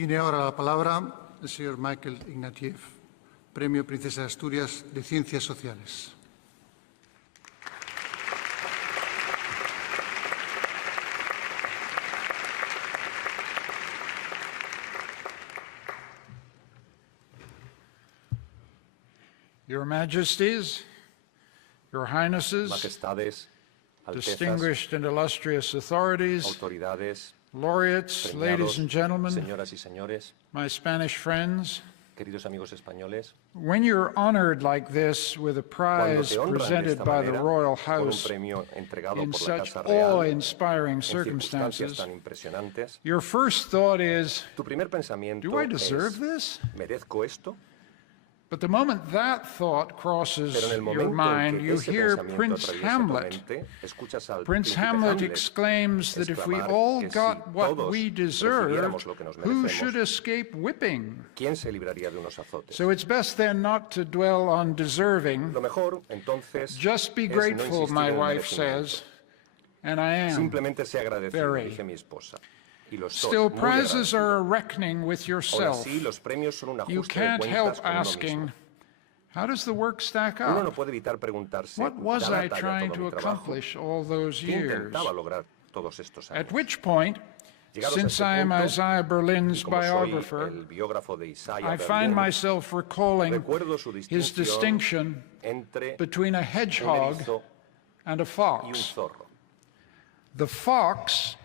Tiene ahora la palabra el señor Ignatieff, Premio Princesa de Asturias de Ciencias Sociales. Your Majesties, Your Highnesses, Majestades, distinguished and illustrious authorities, autoridades, laureates, premiados, ladies and gentlemen, señoras y señores, my Spanish friends, queridos amigos españoles, when you're honored like this with a cuando prize te honran de presented esta by the manera Royal con un House premio entregado in por la such Casa Real awe-inspiring en circunstancias circumstances, tan impresionantes, your first thought is, tu primer pensamiento do I deserve es, this? ¿merezco esto? But the moment that thought crosses Pero en el your momento en mind, que you ese hear pensamiento Prince atraviesa tu Hamlet. mente, escuchas al Prince príncipe Hamlet exclaims that if we exclamar all que si got what todos we deserved, recibiéramos lo que nos who merecemos, should escape whipping? ¿quién se libraría de unos azotes? So it's best then not to dwell on deserving. Lo mejor, entonces, Just be es no grateful, insistir my en el wife merecimiento. says, and I am. Simplemente sé agradecido, Very. dice mi esposa. Y lo estoy, Still, muy prizes agradecido. are a reckoning with Ahora yourself. sí, los premios son un You ajuste de can't help cuentas con uno asking, mismo. how does the work stack Uno no up? puede evitar preguntarse, What was ¿da la I talla trying todo to mi trabajo? accomplish all those ¿Qué years? intentaba lograr todos estos años? At which point, Llegados a since este I am punto, Isaiah Berlin's y como soy biographer, el biógrafo de Isaiah I find Berlin, myself recalling recuerdo su his distinction entre between a un hedgehog erizo and a y un fox. zorro. The fox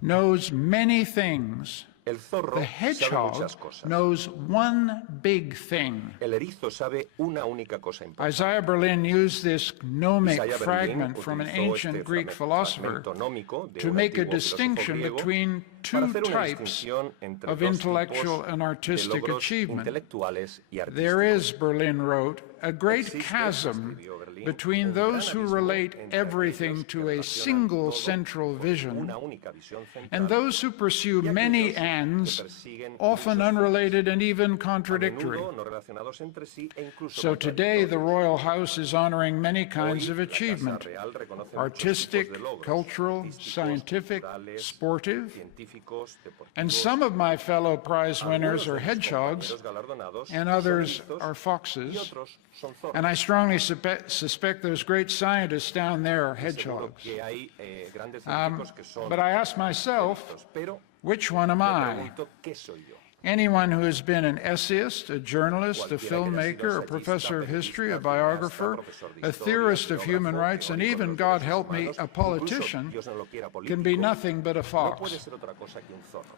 knows many things. El zorro The sabe hedgehog muchas cosas. knows one big thing. El erizo sabe una única cosa importante. Isaiah Berlin used this gnomic Isaiah Berlin fragment from an utilizó ancient este Greek philosopher fragmento nómico de to un make a antiguo filósofo distinction griego between para two hacer una types distinción entre of dos intellectual tipos and de artistic logros achievement. intelectuales y There artísticos. is, Berlin wrote, a great Existe, chasm escribió Berlín, between un those gran who abismo relate entre everything aquellos que to a relacionan single todo central con vision una única visión central, and those who pursue y many aquellos que ends, persiguen often muchos unrelated and even a contradictory. menudo no relacionados entre sí e incluso So today, the contradictorios. Royal House is honoring many kinds Hoy, of la Casa achievement: Real reconoce muchos artistic, tipos de logros, cultural, artísticos, scientific, culturales, sportive, científicos, deportivos. and some of my fellow prize winners Algunos are de mis hedgehogs, compañeros galardonados and son others erizos are y foxes, otros son zorros. and I strongly suspect those great scientists down there are Seguro hedgehogs. que hay, grandes científicos que son But I ask myself, erizos, pero which one am me I? pregunto, ¿qué soy yo? Anyone who has been an essayist, a journalist, a Cualquiera que haya filmmaker, sido a professor of ensayista, history, a periodista, biographer, profesor de a historia, theorist of human biógrafo, rights, and teórico de even, los God derechos help me, humanos, a incluso, politician, Dios no lo quiera, can be político, nothing but a no fox. puede ser otra cosa que un zorro.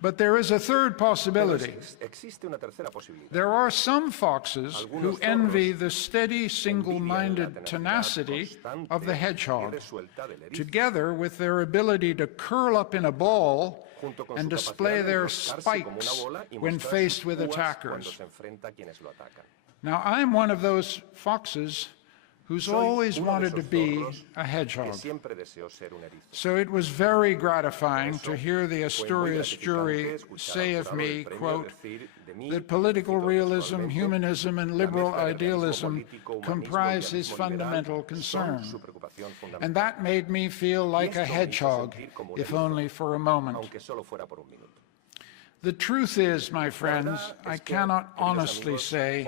But there is a third Pero possibility. existe una tercera posibilidad. There are some foxes who Algunos envy zorros the steady, envidian la single-minded tenacidad tenacity constante of the y hedgehog, resuelta del erizo, together with their ability to curl up in a ball junto con and su display capacidad de their enroscarse como una spikes bola y when mostrar faced sus with púas cuando attackers. se enfrenta a quienes lo atacan. Now, I'm one of those foxes who's Soy always uno de wanted to esos be zorros a que hedgehog. siempre deseó ser un erizo. So it was very gratifying to hear the Fue muy Asturias gratificante jury escuchar say al of jurado me, del premio quote, decir de mí, that political cito realism, textualmente, humanism, and "La liberal mezcla del realismo idealism político, humanismo y comprise his realismo liberal fundamental son concern. su preocupación fundamental". And that made me feel like a esto me hizo hedgehog, sentir como un if erizo, only for a moment. aunque solo fuera por un minuto. The truth is, my friends, I cannot honestly say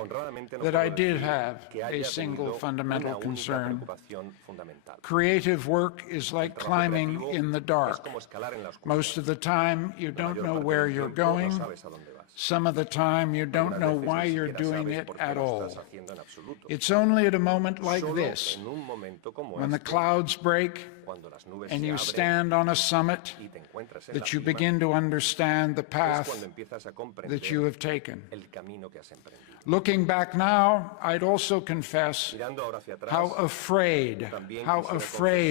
that I did have a single fundamental concern. Creative work is like climbing in the dark. Most of the time, you don't know where you're going. Some of the time, you don't know why you're doing it at all. It's only at a moment like this, when the clouds break and you stand on a summit, that you begin to understand the path that you have taken. Looking back now, I'd also confess how afraid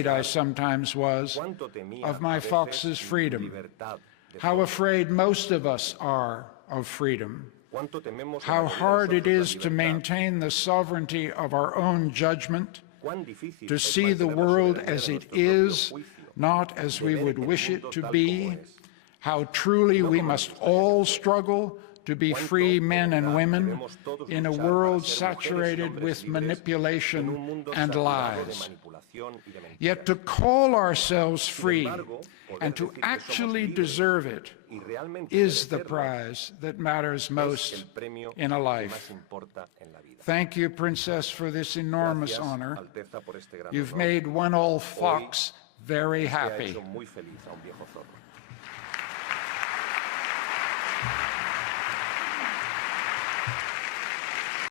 I sometimes was of my fox's freedom, how afraid most of us are of freedom, how hard it is to maintain the sovereignty of our own judgment, to see the world as it is, not as we would wish it to be, how truly we must all struggle to be free men and women in a world saturated with manipulation and lies. Yet to call ourselves free and to actually deserve it is the prize that matters most in a life. Thank you, Princess, for this enormous honor. You've made one old fox very happy.